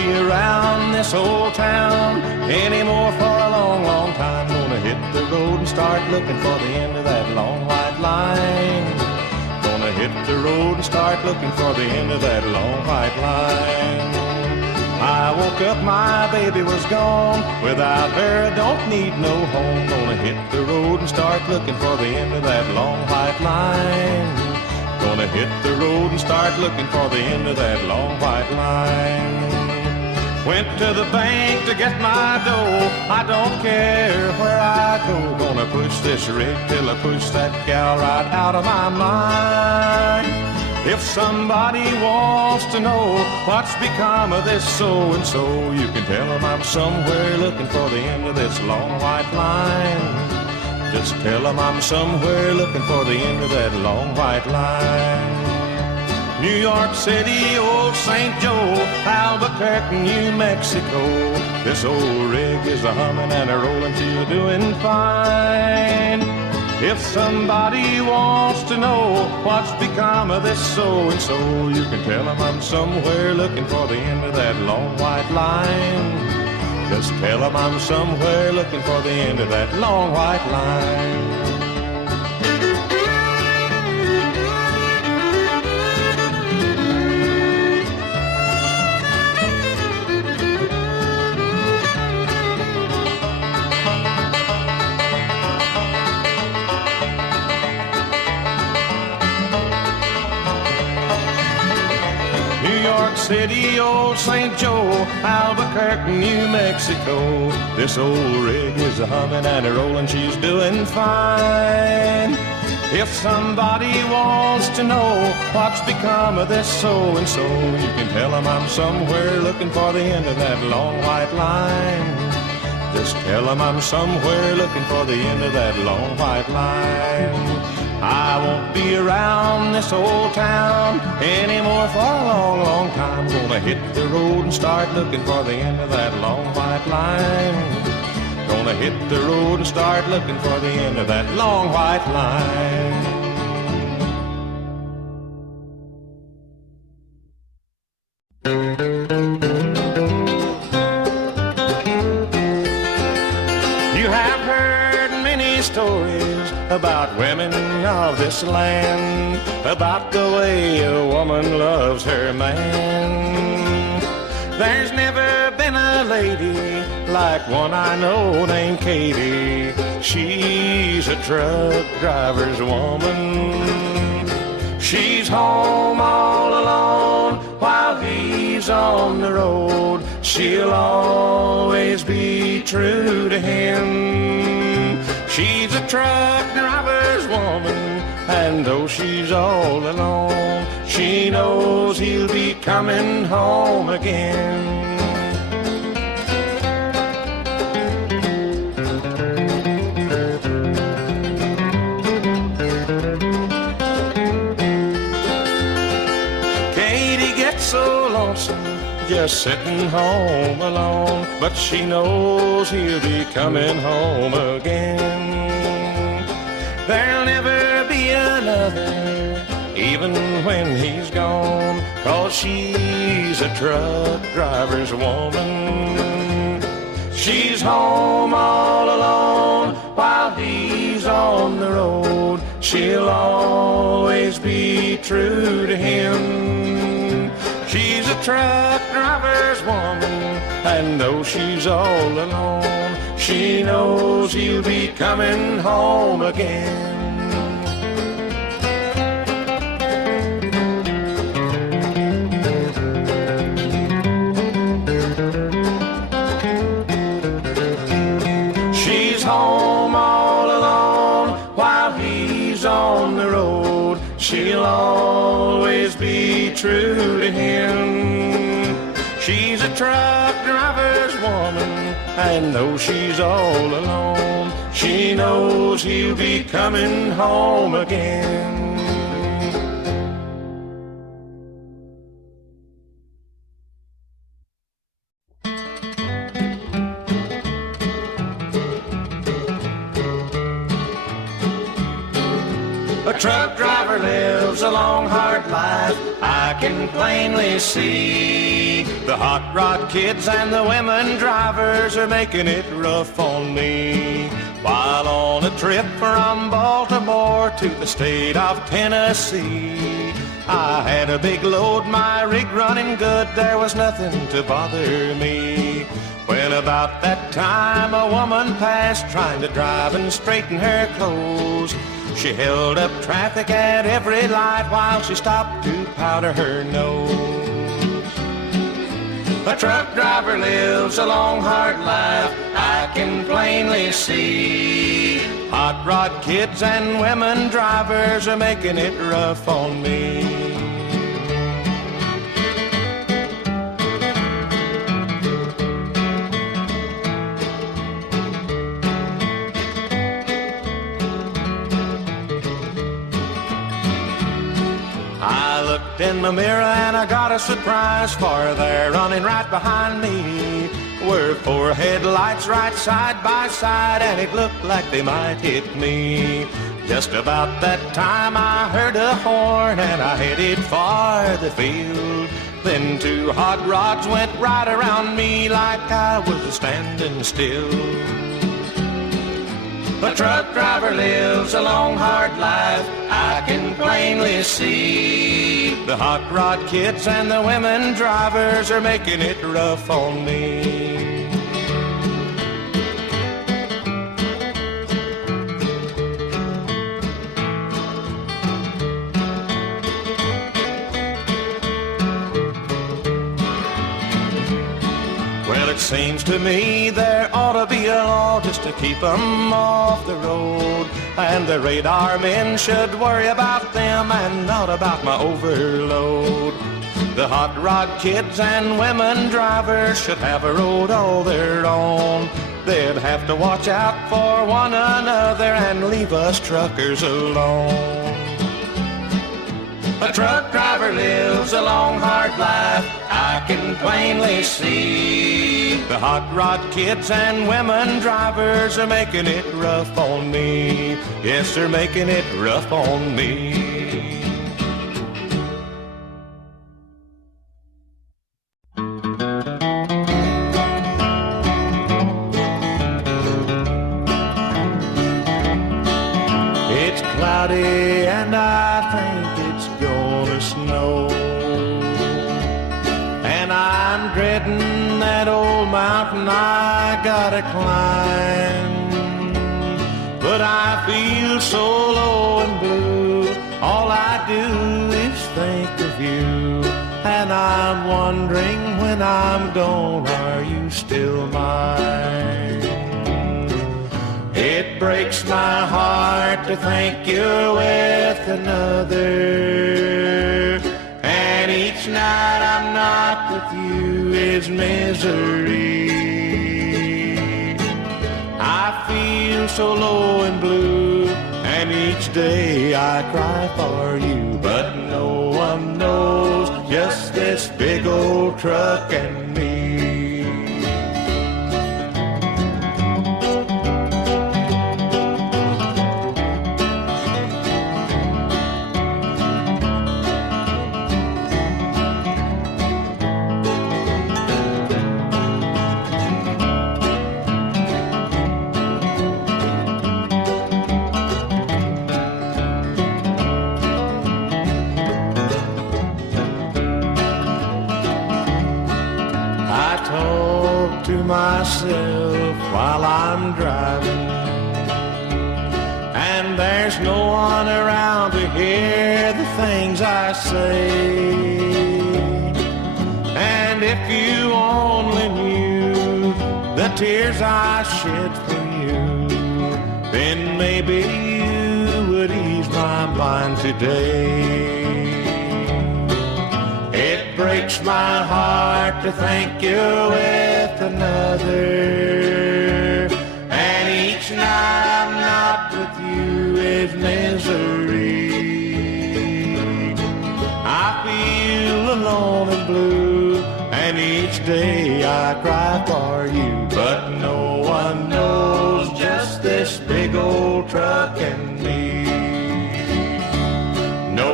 be around this old town anymore for a long, long time. Gonna hit the road and start looking for the end of that long white line. Gonna hit the road and start looking for the end of that long white line. I woke up, my baby was gone. Without her, I don't need no home. Gonna hit the road and start looking for the end of that long white line. Gonna hit the road and start looking for the end of that long white line. Went to the bank to get my dough. I don't care where I go. Gonna push this rig till I push that gal right out of my mind. If somebody wants to know what's become of this so-and-so, you can tell them I'm somewhere looking for the end of this long white line. Just tell them I'm somewhere looking for the end of that long white line. New York City, old St. Joe, Albuquerque, New Mexico. This old rig is a humming and a rolling, she's doing fine. If somebody wants to know what's become of this so-and-so, you can tell them I'm somewhere looking for the end of that long white line. Just tell them I'm somewhere looking for the end of that long white line. City, old St. Joe, Albuquerque, New Mexico. This old rig is a humming and a rolling, she's doing fine. If somebody wants to know what's become of this so-and-so, you can tell them I'm somewhere looking for the end of that long white line. Just tell them I'm somewhere looking for the end of that long white line. I won't be around this old town anymore for a long, long time. Gonna hit the road and start looking for the end of that long white line. Gonna hit the road and start looking for the end of that long white line. You have heard many stories about women of this land, about the way a woman loves her man. There's never been a lady like one I know named Katie. She's a truck driver's woman. She's home all alone while he's on the road. She'll always be true to him. She's a truck driver's woman, and though she's all alone, she knows he'll be coming home again. Katie gets so lonesome just sitting home alone, but she knows he'll be coming home again. There'll never be another, even when he's gone, 'cause she's a truck driver's woman. She's home all alone while he's on the road. She'll always be true to him. She's a truck driver's woman, and though she's all alone, she knows he'll be coming home again. She's home all alone while he's on the road. She'll always be true to him. She's a truck driver's woman, and though she's all alone, she knows he'll be coming home again. A truck driver lives a long, hard life, I can plainly see. The hot rod kids and the women drivers are making it rough on me. While on a trip from Baltimore to the state of Tennessee, I had a big load, my rig running good, there was nothing to bother me. When about that time a woman passed trying to drive and straighten her clothes. She held up traffic at every light while she stopped to powder her nose. A truck driver lives a long, hard life, I can plainly see. Hot rod kids and women drivers are making it rough on me. I looked in the mirror and I got a surprise, for there running right behind me were 4 headlights right side by side, and it looked like they might hit me. Just about that time I heard a horn and I headed for the field. Then 2 hot rods went right around me like I was standing still. A truck driver lives a long, hard life, I can plainly see. The hot rod kids and the women drivers are making it rough on me. Well, it seems to me there ought to be a law just to keep them off the road, and the radar men should worry about them and not about my overload. The hot rod kids and women drivers should have a road all their own. They'd have to watch out for one another and leave us truckers alone. A truck driver lives a long, hard life, I can plainly see. The hot rod kids and women drivers are making it rough on me. Yes, they're making it rough on me. It's cloudy and I think it's gonna snow, and I'm dreading that old mountain I gotta climb. But I feel so low and blue, all I do is think of you. And I'm wondering when I'm gone, are you still mine? It breaks my heart to think you're with another, and each night I'm not with you is misery. I feel so low and blue, and each day I cry for you, but no one knows, just this big old truck and me. Myself while I'm driving, and there's no one around to hear the things I say. And if you only knew the tears I shed for you, then maybe you would ease my mind today. It breaks my heart to think you're with another, and each night I'm not with you is misery. I feel alone and blue, and each day I cry for you, but no one knows, just this big old truck and me.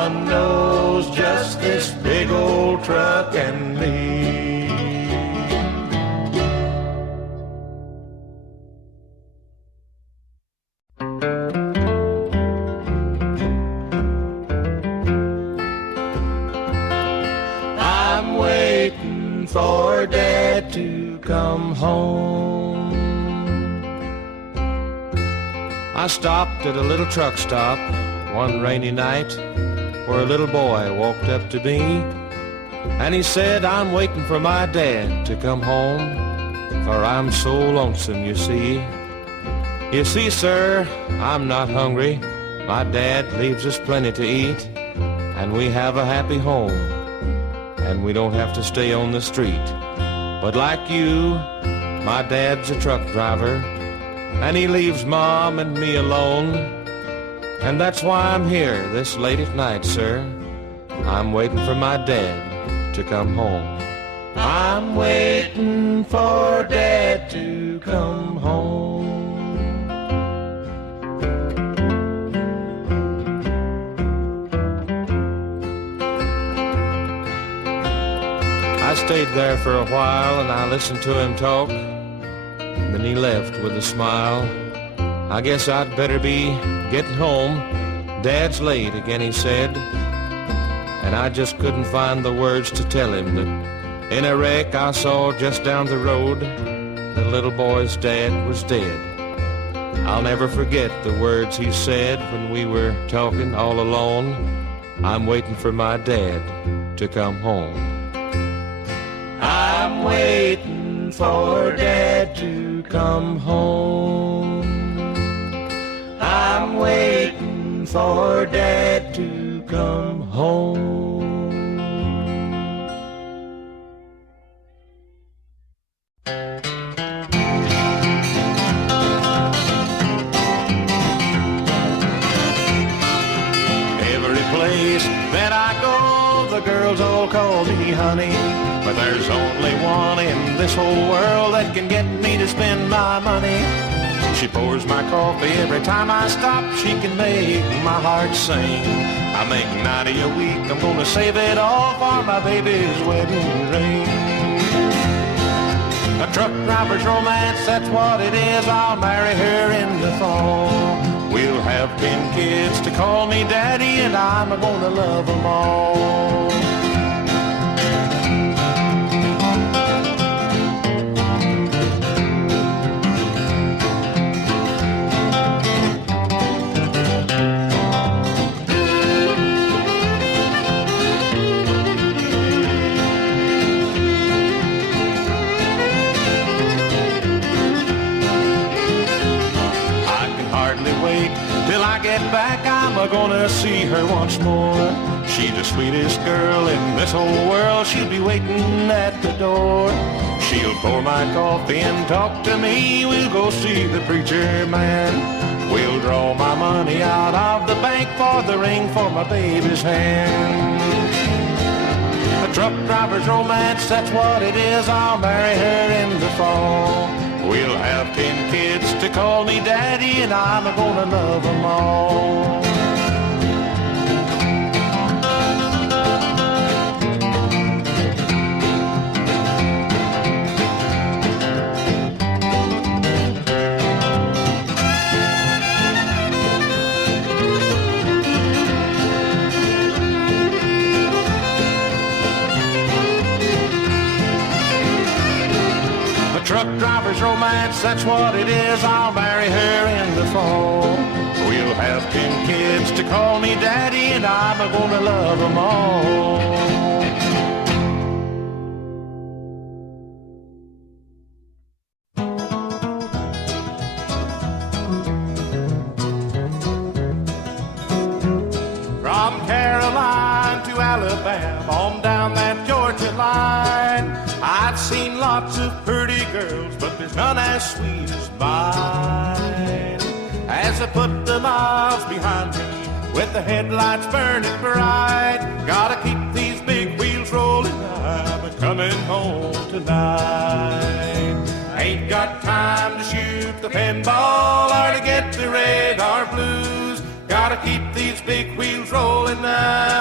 one knows just this big old truck and me. I'm waiting for Dad to come home. I stopped at a little truck stop one rainy night where a little boy walked up to me and he said, I'm waiting for my dad to come home, for I'm so lonesome, you see. You see, sir, I'm not hungry. My dad leaves us plenty to eat, and we have a happy home, and we don't have to stay on the street. But like you, my dad's a truck driver, and he leaves Mom and me alone. And that's why I'm here this late at night, sir. I'm waiting for my dad to come home. I'm waiting for Dad to come home. I stayed there for a while and I listened to him talk. And then he left with a smile. I guess I'd better be getting home. Dad's late again, he said. And I just couldn't find the words to tell him that in a wreck I saw just down the road, the little boy's dad was dead. I'll never forget the words he said when we were talking all alone. I'm waiting for my dad to come home. I'm waiting for Dad to come home. I'm waiting for Dad to come home. Every place that I go, the girls all call me honey. But there's only one in this whole world that can get me to spend my money. She pours my coffee every time I stop. She can make my heart sing. I make 90 a week. I'm gonna save it all for my baby's wedding ring. A truck driver's romance, that's what it is. I'll marry her in the fall. We'll have 10 kids to call me daddy, and I'm gonna love them all. Till I get back, I'm gonna see her once more. She's the sweetest girl in this whole world. She'll be waiting at the door. She'll pour my coffee and talk to me. We'll go see the preacher man. We'll draw my money out of the bank for the ring for my baby's hand. A truck driver's romance, that's what it is. I'll marry her in the fall. We'll have 10 kids to call me daddy, and I'm gonna love them all. Truck driver's romance, that's what it is. I'll marry her in the fall. We'll have 10 kids to call me daddy, and I'm gonna love them all. From Caroline to Alabama, on down that Georgia line, I've seen lots of pretty girls, but there's none as sweet as mine. As I put the miles behind me, with the headlights burning bright, gotta keep these big wheels rolling, I'm coming home tonight. Ain't got time to shoot the pinball or to get the red or blues. Gotta keep these big wheels rolling,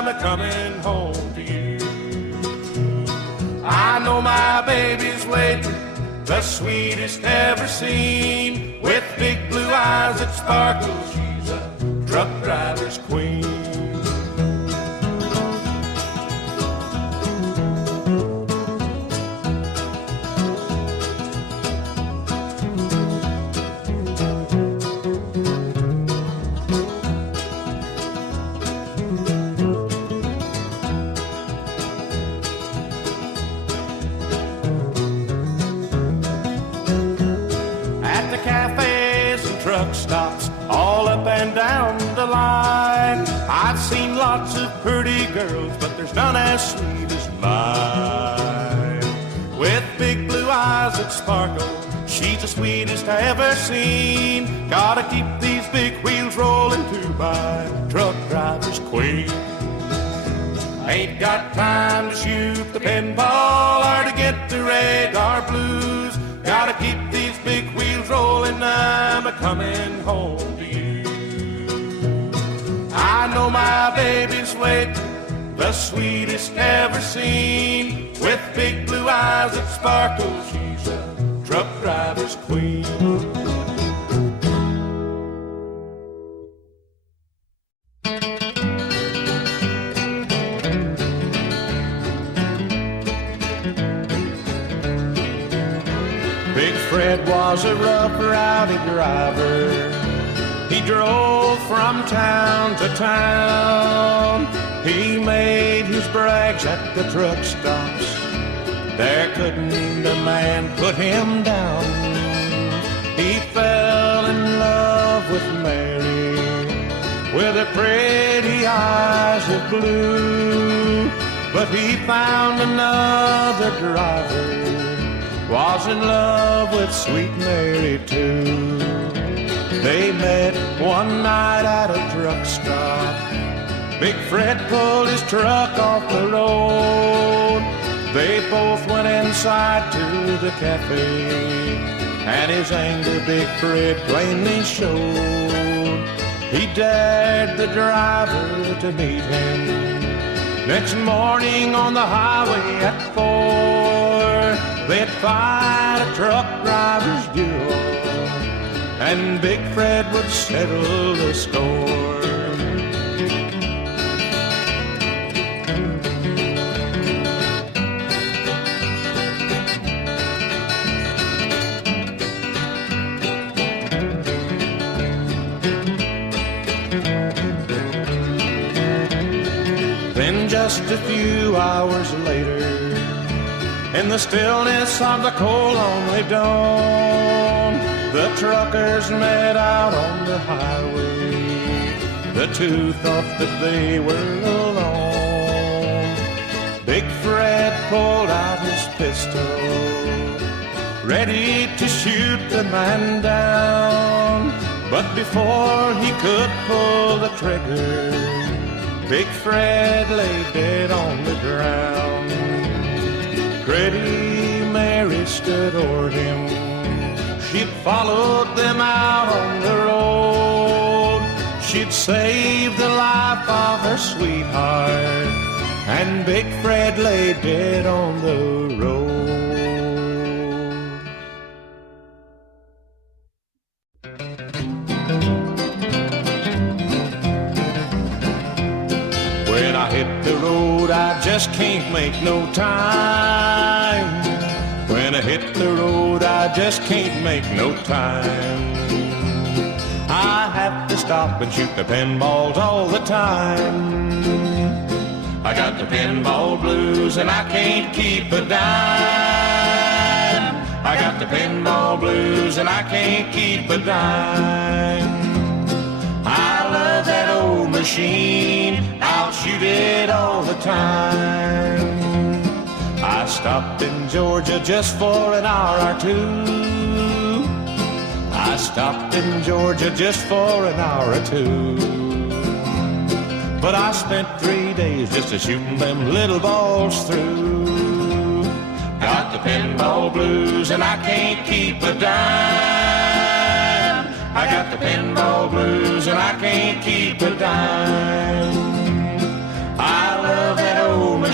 coming home to you. I know my baby's waiting, the sweetest ever seen, with big blue eyes that sparkle. She's a truck driver's queen. Stops all up and down the line. I've seen lots of pretty girls, but there's none as sweet as mine. With big blue eyes that sparkle, she's the sweetest I ever seen. Gotta keep these big wheels rolling to my truck driver's queen. Ain't got time to shoot the pinball or to get the radar blues. Gotta keep these big wheels rolling, I'm a-coming home to you. I know my baby's waiting, the sweetest ever seen, with big blue eyes that sparkle. She's a truck driver's queen. Big Fred was a rough, rowdy driver. He drove from town to town. He made his brags at the truck stops. There couldn't a man put him down. He fell in love with Mary, with her pretty eyes of blue. But he found another driver, was in love with sweet Mary too. They met one night at a truck stop. Big Fred pulled his truck off the road. They both went inside to the cafe, and his anger Big Fred plainly showed. He dared the driver to meet him next morning on the highway at 4. They'd fight a truck driver's duel, and Big Fred would settle the score. Then just a few hours later, in the stillness of the cold, lonely dawn, the truckers met out on the highway. The two thought that they were alone. Big Fred pulled out his pistol, ready to shoot the man down. But before he could pull the trigger, Big Fred lay dead on the ground. Pretty Mary stood o'er him. She'd followed them out on the road. She'd saved the life of her sweetheart, and Big Fred lay dead on the road. When I hit the road, I just can't make no time. When I hit the road, I just can't make no time. I have to stop and shoot the pinballs all the time. I got the pinball blues and I can't keep a dime. I got the pinball blues and I can't keep a dime. I love that old machine, I'll shoot it all the time. I stopped in Georgia just for an hour or two. I stopped in Georgia just for an hour or two. But I spent 3 days just a-shooting them little balls through. Got the pinball blues and I can't keep a dime. I got the pinball blues and I can't keep a dime. I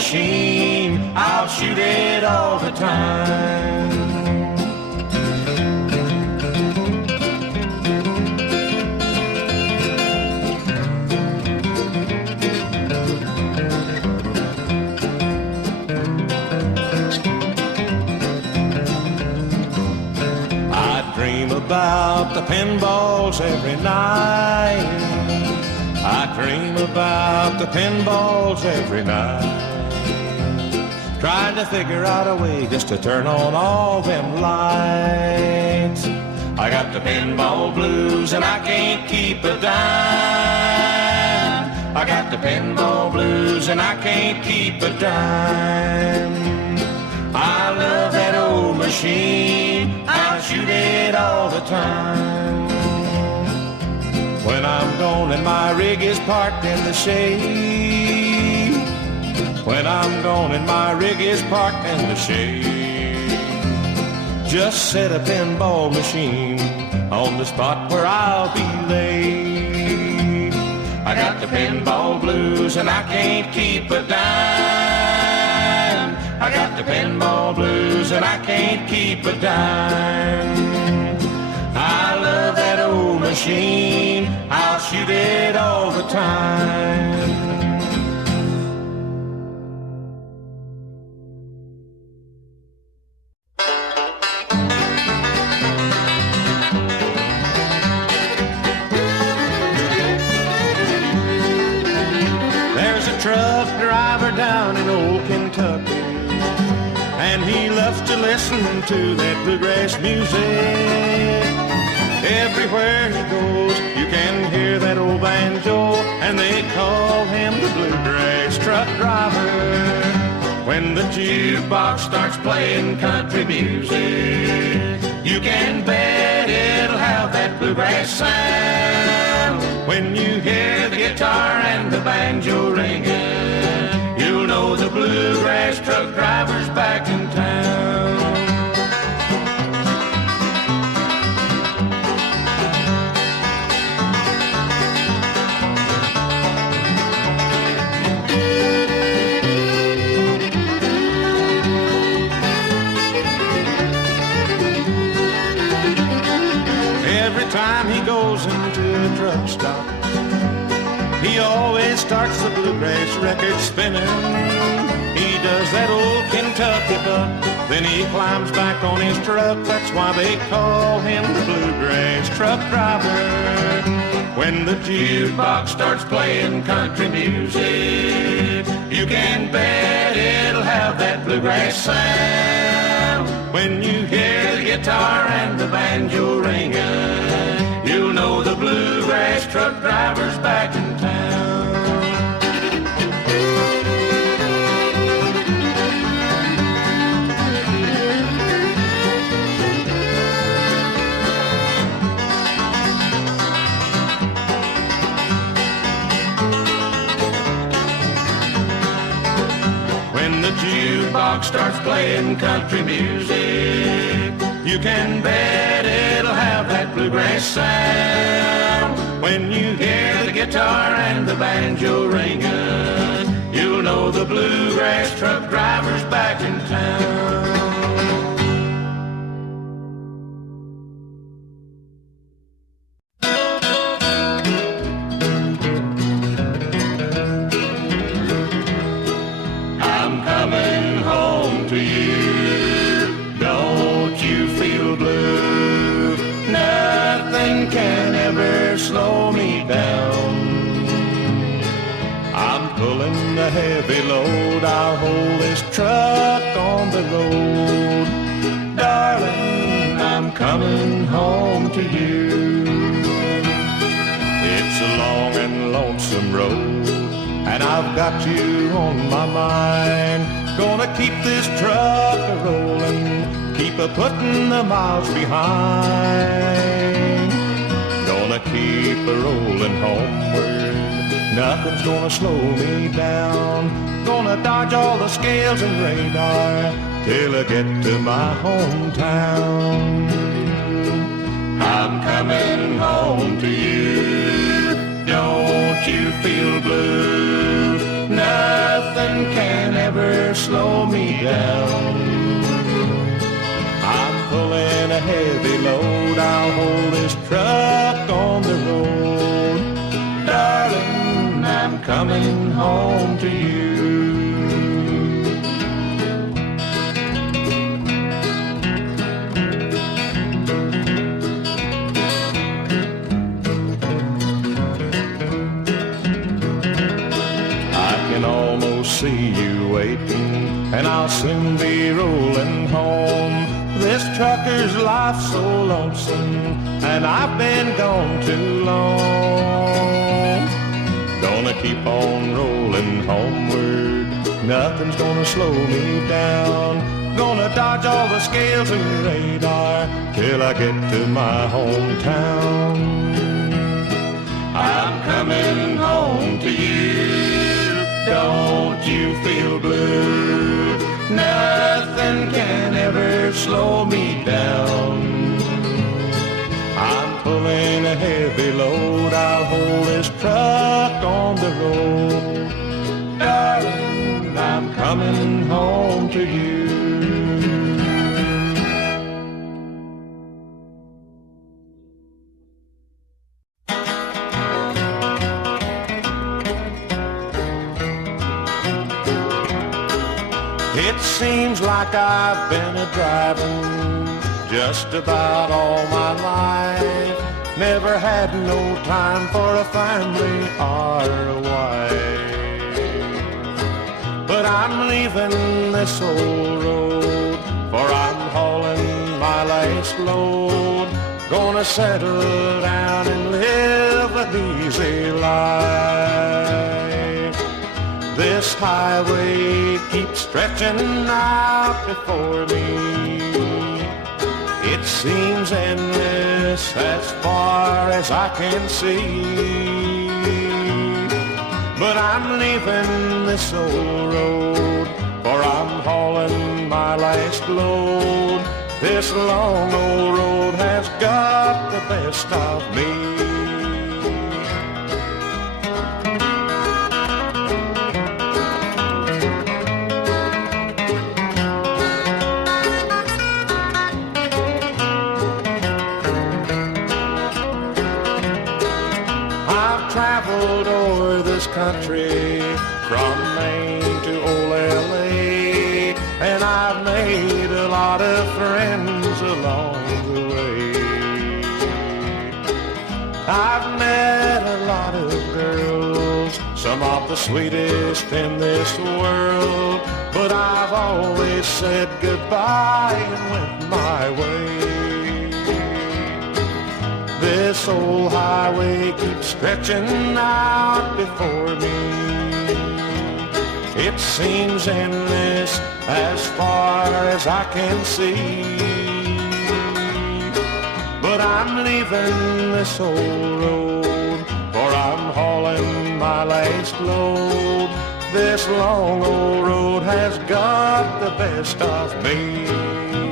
machine, I'll shoot it all the time. About the pinballs every night. I dream about the pinballs every night. Trying to figure out a way just to turn on all them lights. I got the pinball blues and I can't keep a dime. I got the pinball blues and I can't keep a dime. I love that old machine, I'll shoot it all the time. When I'm gone and my rig is parked in the shade. When I'm gone and my rig is parked in the shade. Just set a pinball machine on the spot where I'll be laid. I got the pinball blues and I can't keep a dime. I got the pinball blues and I can't keep a dime. I love that old machine, I'll shoot it all the time. There's a truck driver down in old Kentucky, and he loves to listen to that bluegrass music. Everywhere he goes, you can hear that old banjo, and they call him the bluegrass truck driver. When the jukebox starts playing country music, you can bet it'll have that bluegrass sound. When you hear the guitar and the banjo ringing, you'll know the bluegrass truck driver's back in town. Every time he goes into a truck stop, he always starts the bluegrass record spinning. He does that old Kentucky buck, then he climbs back on his truck. That's why they call him the bluegrass truck driver. When the jukebox starts playing country music, you can bet it'll have that bluegrass sound. When you hear the guitar and the banjo ringing, you'll know the bluegrass truck driver's back in town. When the jukebox starts playing country music, you can bet it'll have that bluegrass sound. When you hear the guitar and the banjo ringing, you'll know the bluegrass truck driver's back in town. I'm coming home to you, don't you feel blue? Nothing can ever slow me down. I'm pulling a heavy load, I'll hold this truck on the road. Darling, I'm coming home to you. It's a long and lonesome road, and I've got you on my mind. Gonna keep this truck a-rollin', keep a-puttin' the miles behind. Gonna keep a-rollin' homeward, nothing's gonna slow me down. Gonna dodge all the scales and radar till I get to my hometown. I'm coming home to you, don't you feel blue? Nothing can ever slow me down. I'm pulling a heavy load, I'll hold this truck on the road. Darling, I'm coming home to you. See you waiting, and I'll soon be rolling home. This trucker's life's so lonesome, and I've been gone too long. Gonna keep on rolling homeward, nothing's gonna slow me down. Gonna dodge all the scales and radar till I get to my hometown. I'm coming home to you. Don't you feel blue? Nothing can ever slow me down. I'm pulling a heavy load, I'll hold this truck on the road. Darling, I'm coming home to you. It seems like I've been a-driving just about all my life. Never had no time for a family or a wife. But I'm leaving this old road, for I'm hauling my last load. Gonna settle down and live an easy life. This highway keeps stretching out before me. It seems endless as far as I can see. But I'm leaving this old road, for I'm hauling my last load. This long old road has got the best of me. Traveled over this country from Maine to old L.A., and I've made a lot of friends along the way. I've met a lot of girls, some of the sweetest in this world, but I've always said goodbye and went my way. This old highway keeps stretching out before me. It seems endless as far as I can see. But I'm leaving this old road, for I'm hauling my last load. This long old road has got the best of me.